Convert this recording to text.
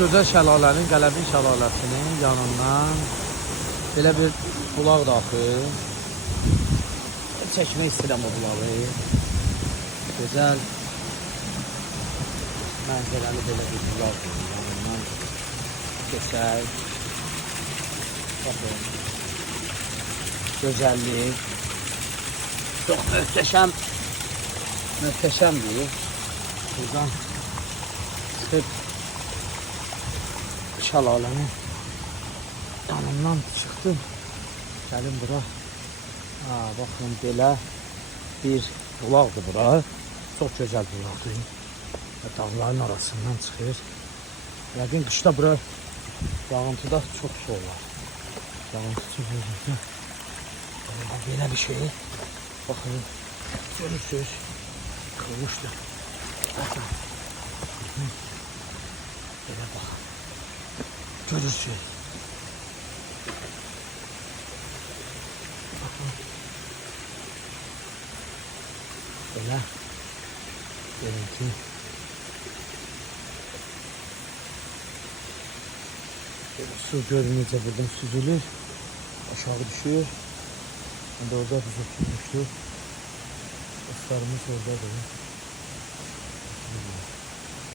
gözəl şəlalənin, Qələbin şəlaləsinin yanından belə bir bulaq da axır. Çəkmək istəyirəm o bulağı. Gözəl mənzərəli belə bir bulaq yanından keçək. Baxın, gözəllik çox möhtəşəmdir. Buradan çıxıb şəlalənin yanından çıxdım. Gəlin bura. Baxın, belə bir bulaqdır bura. Çox gözəl bulaqdır. Dağların arasından çıxır. Yəqin qışda bura yağıntıda çox su olar. Yağıntı çox olursa belə bir şey. Baxın, görürsünüz. Kırılmışdır. Bakın. Belə baxın. Görürsünüz. Bakın. Belə görüntü. Su görününce buradan süzülür. Aşağı düşüyor. Şimdi orada bizi tutmuştu. Dostlarımız orada.